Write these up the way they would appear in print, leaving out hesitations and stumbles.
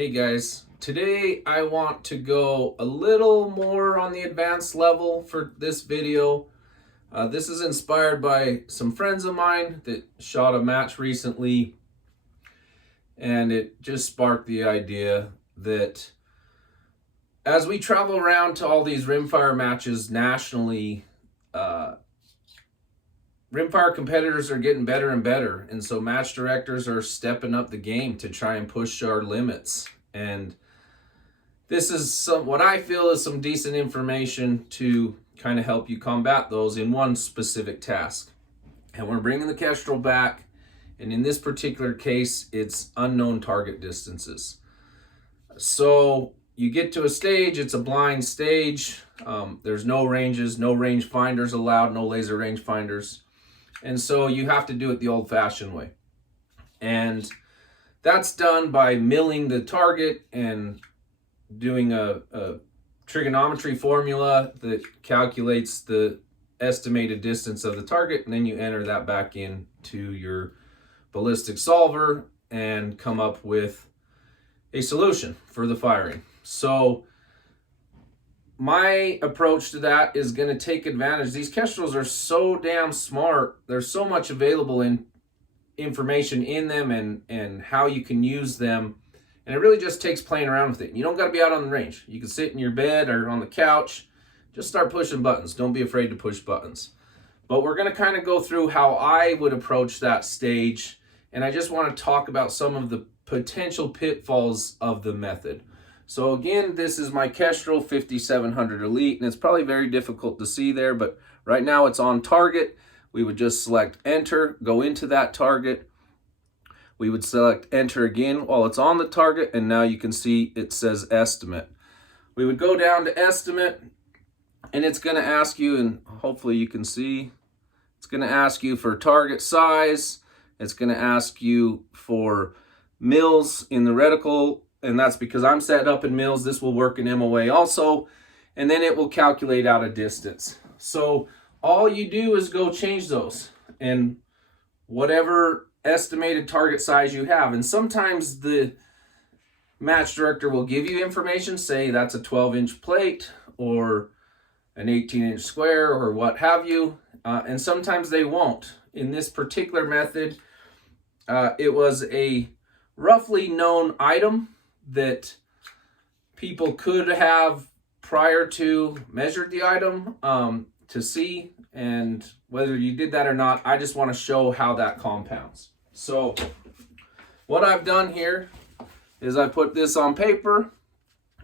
Hey guys, today I want to go a little more on the advanced level for this video. This is inspired by some friends of mine that shot a match recently, and it just sparked the idea that as we travel around to all these rimfire matches nationally, rimfire competitors are getting better and better, and so match directors are stepping up the game to try and push our limits. And this is what I feel is some decent information to kind of help you combat those in one specific task. And we're bringing the Kestrel back, and in this particular case, it's unknown target distances. So you get to a stage, it's a blind stage. There's no ranges, no range finders allowed, no laser range finders. And so you have to do it the old-fashioned way. And that's done by milling the target and doing a trigonometry formula that calculates the estimated distance of the target, and then you enter that back into your ballistic solver and come up with a solution for the firing. So my approach to that is going to take advantage. These Kestrels are so damn smart. There's so much available information in them and how you can use them. And it really just takes playing around with it. You don't got to be out on the range. You can sit in your bed or on the couch. Just start pushing buttons. Don't be afraid to push buttons. But we're going to kind of go through how I would approach that stage. And I just want to talk about some of the potential pitfalls of the method. So again, this is my Kestrel 5700 Elite, and it's probably very difficult to see there, but right now it's on target. We would just select enter, go into that target. We would select enter again while it's on the target, and now you can see it says estimate. We would go down to estimate, and it's going to ask you, and hopefully you can see, it's going to ask you for target size. It's going to ask you for mils in the reticle, and that's because I'm set up in mils. This will work in MOA also, and then it will calculate out a distance. So all you do is go change those and whatever estimated target size you have. And sometimes the match director will give you information, say that's a 12-inch plate or an 18-inch square or what have you, and sometimes they won't. In this particular method, it was a roughly known item that people could have prior to measured the item to see, and whether you did that or not, I just want to show how that compounds. So what I've done here is I put this on paper,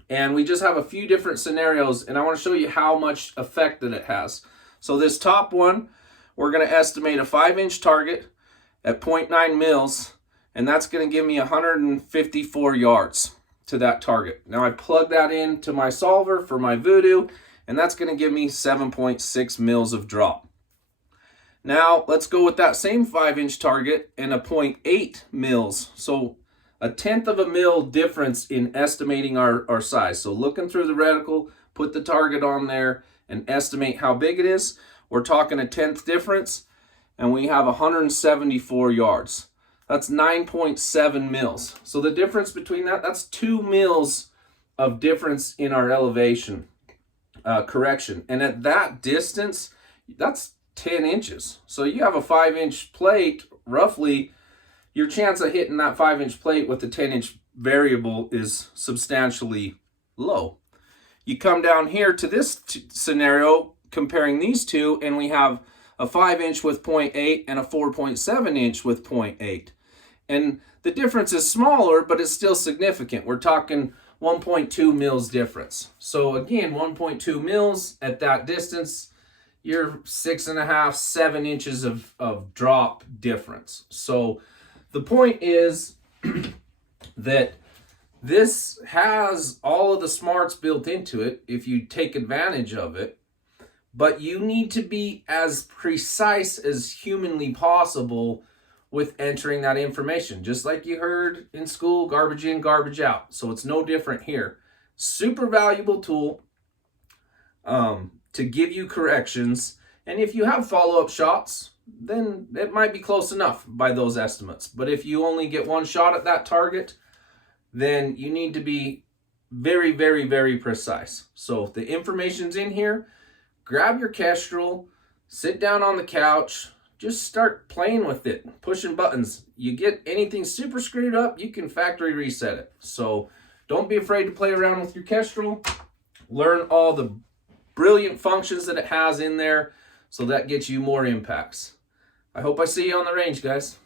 and we just have a few different scenarios, and I want to show you how much effect that it has. So this top one, we're going to estimate a 5-inch target at 0.9 mils, and that's going to give me 154 yards to that target. Now I plug that into my solver for my voodoo, and that's going to give me 7.6 mils of drop. Now let's go with that same 5-inch target and a 0.8 mils. So a 1/10 of a mil difference in estimating our size. So looking through the reticle, put the target on there and estimate how big it is. We're talking a 1/10 difference, and we have 174 yards. That's 9.7 mils. So the difference between that's 2 mils of difference in our elevation correction. And at that distance, that's 10 inches. So you have a 5-inch plate, roughly, your chance of hitting that 5-inch plate with the 10-inch variable is substantially low. You come down here to this scenario, comparing these two, and we have a 5-inch with 0.8 and a 4.7-inch with 0.8. And the difference is smaller, but it's still significant. We're talking 1.2 mils difference. So again, 1.2 mils at that distance, you're 6.5, 7 inches of drop difference. So the point is that this has all of the smarts built into it if you take advantage of it, but you need to be as precise as humanly possible with entering that information. Just like you heard in school, garbage in, garbage out. So it's no different here. Super valuable tool to give you corrections. And if you have follow-up shots, then it might be close enough by those estimates. But if you only get one shot at that target, then you need to be very, very, very precise. So the information's in here. Grab your Kestrel, sit down on the couch, just start playing with it, pushing buttons. You get anything super screwed up, you can factory reset it. So don't be afraid to play around with your Kestrel. Learn all the brilliant functions that it has in there, so that gets you more impacts. I hope I see you on the range, guys.